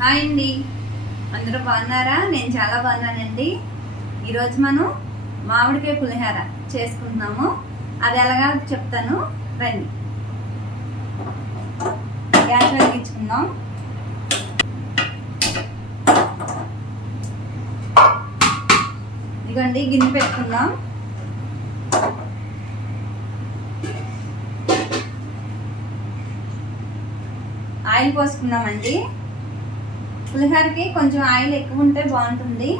Hi అండి, అందరూ బాగున్నారా? నేను చాలా బాగున్నానండి. ఈరోజు మనం మామిడికాయ పులిహోర చేసుకుంటున్నాము. అది ఎలాగా చెప్తాను రండి. గ్యాస్ వెలిగించుకుందాం. ఇదిగోండి గిన్నె పెట్టుకుందాం. ఆయిల్ పోసుకుందామండి. పులిహోరకి కొంచెం ఆయిల్ ఎక్కువ ఉంటే బాగుంటుంది.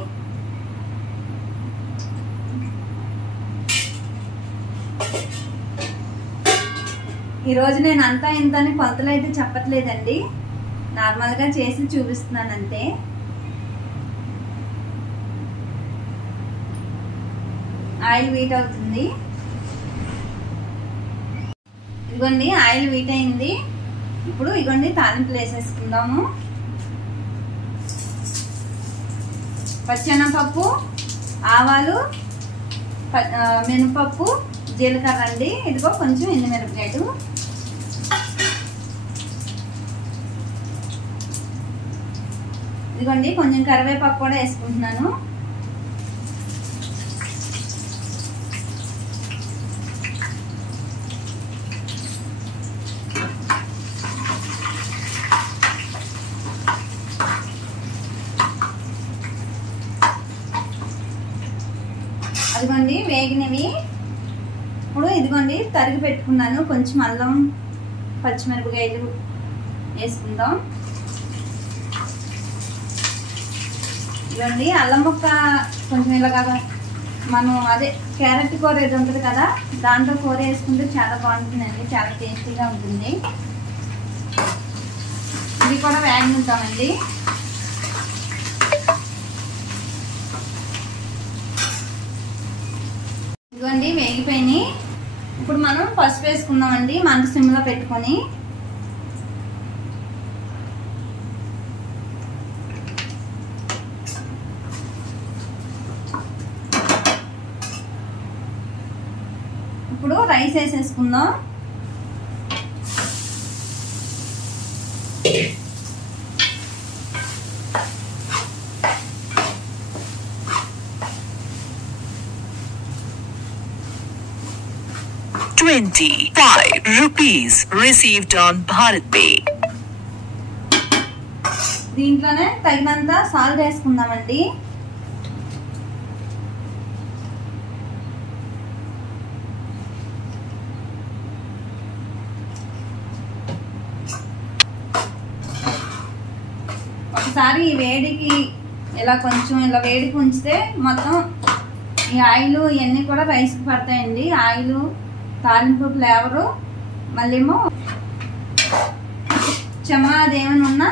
ఈరోజు నేను అంతా ఇంతని కొలతలు అయితే చెప్పట్లేదండి, నార్మల్గా చేసి చూపిస్తున్నాను అంతే. ఆయిల్ వీట్ అవుతుంది. ఇదిగోండి ఆయిల్ వీట్ అయింది. ఇప్పుడు ఇదిగోండి తాలింపులు వేసేసుకుందాము. పచ్చెనపప్పు, ఆవాలు, మినపప్పు, జీలకర్ర అండి. ఇదిగో కొంచెం ఎండుమిరపకాయలు. ఇదిగోండి కొంచెం కరివేపాకు కూడా వేసుకుంటున్నాను. అదిగోండి వేగినవి. ఇప్పుడు ఇదిగోండి తరిగి పెట్టుకున్నాను కొంచెం అల్లం, పచ్చిమిరపకాయలు వేసుకుందాం. ఇదిగోండి అల్లం ముక్క కొంచెం ఇలాగా మనం అదే క్యారెట్ కూర ఏది ఉంటుంది కదా, దాంట్లో కూర వేసుకుంటే చాలా బాగుంటుందండి, చాలా టేస్టీగా ఉంటుంది. ఇది కూడా వేగనిద్దామండి. ఇదిగోండి వేగిపోయినాయి. ఇప్పుడు మనం పసుపు వేసుకుందామండి, మంట సిమ్లో పెట్టుకొని. ఇప్పుడు రైస్ వేసేసుకుందాం. ₹25 received on Bharat Pay. దీంట్లోనే తగినంత సాల్ట్ వేసుకుందామండి. ఒకసారి ఈ వేడికి ఇలా కొంచెం ఇలా వేడికి ఉంచితే మొత్తం ఈ ఆయిల్ ఇవన్నీ కూడా రైస్కి పడతాయండి. ఆయిల్, తాలింపు ఫ్లేవరు, మళ్ళీమో చెమ్మ అదేమైనా ఉన్నా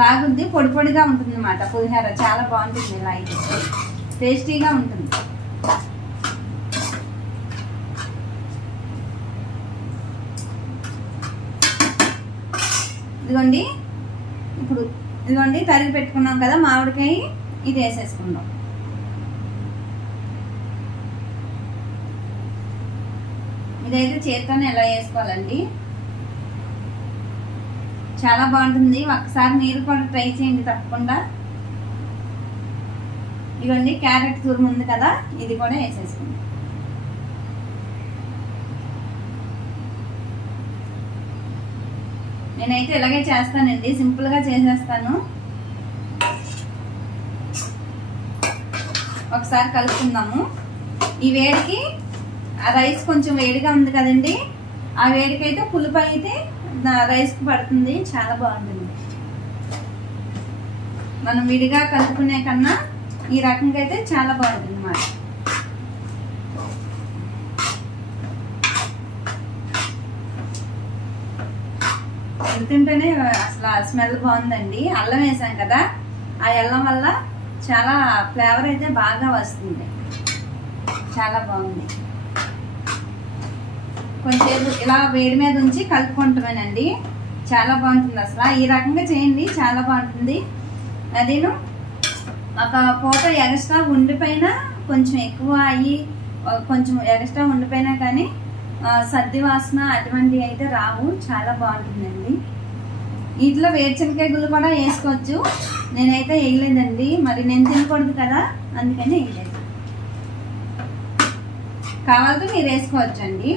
లాగుద్ది, పొడి పొడిగా ఉంటుంది అన్నమాట. పులిహోర చాలా బాగుంటుంది, ఇలా అయితే టేస్టీగా ఉంటుంది. ఇదిగోండి ఇప్పుడు ఇదిగోండి తరిగి పెట్టుకున్నాం కదా మామిడికాయ, ఇది వేసేసుకుందాం. ఇదైతే చేత్తోనే ఎలా వేసుకోవాలండి, చాలా బాగుంటుంది. ఒక్కసారి మీరు కూడా ట్రై చేయండి తప్పకుండా. ఇదిగోండి క్యారెట్ తురుము ఉంది కదా, ఇది కూడా వేసేసుకోండి. నేనైతే ఇలాగే చేస్తానండి, సింపుల్గా చేసేస్తాను. ఒకసారి కలుపుకుందాము. ఈ వేడికి ఆ రైస్ కొంచెం వేడిగా ఉంది కదండి, ఆ వేడికి అయితే పులుపు అయితే రైస్కి పడుతుంది, చాలా బాగుంటుంది. మనం విడిగా కలుపుకునే కన్నా ఈ రకంగా అయితే చాలా బాగుంటుంది అన్నమాట. తింటేనే అసలు స్మెల్ బాగుందండి. అల్లం వేసాం కదా, ఆ అల్లం వల్ల చాలా ఫ్లేవర్ అయితే బాగా వస్తుంది, చాలా బాగుంది. కొంచెం ఇలా వేడి మీద ఉంచి కలుపుకుంటామేనండి, చాలా బాగుంటుంది. అసలు ఈ రకంగా చేయండి, చాలా బాగుంటుంది. అదేను ఒక పూట ఎక్స్ట్రా ఉండిపోయినా కొంచెం ఎక్కువ అయ్యి కొంచెం ఎక్స్ట్రా ఉండిపోయినా కానీ సర్ది వాసన అటువంటివి అయితే రావు, చాలా బాగుంటుందండి. వీటిలో వేరుశనగకాయ గుళ్ళు కూడా వేసుకోవచ్చు. నేనైతే వేయలేదండి, మరి నేను తినకూడదు కదా అందుకని వేయలేదు. కావాలంటే మీరు వేసుకోవచ్చు అండి.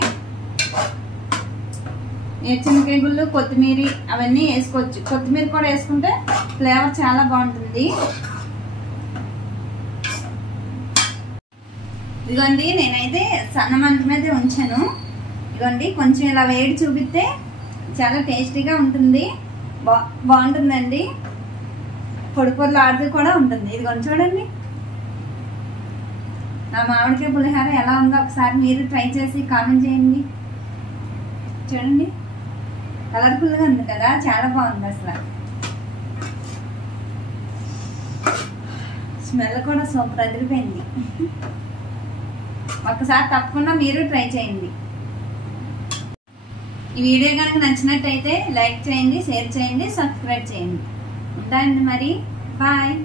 వేరుశనగకాయ గుళ్ళు, కొత్తిమీర అవన్నీ వేసుకోవచ్చు. కొత్తిమీర కూడా వేసుకుంటే ఫ్లేవర్ చాలా బాగుంటుంది. ఇదిగోండి నేనైతే సన్న మంట మీద ఉంచాను. ఇదిగోండి కొంచెం ఇలా వేడి చూపిస్తే చాలా టేస్టీగా ఉంటుంది, బాగుంటుందండి. పొడి పొడిలు ఆడుతూ కూడా ఉంటుంది. ఇదిగోండి చూడండి నా మామిడికాయ పులిహోర ఎలా ఉందో ఒకసారి మీరు ట్రై చేసి కామెంట్ చేయండి. చూడండి కలర్ఫుల్గా ఉంది కదా, చాలా బాగుంది అసలు. స్మెల్ కూడా సూపర్ అదిరిపోయింది. ఒక్కసారి తప్పకుండా మీరు ట్రై చేయండి. ఈ వీడియో కనుక నచ్చినట్టయితే లైక్ చేయండి, షేర్ చేయండి, సబ్స్క్రైబ్ చేయండి. ఉంటానండి మరి, బాయ్.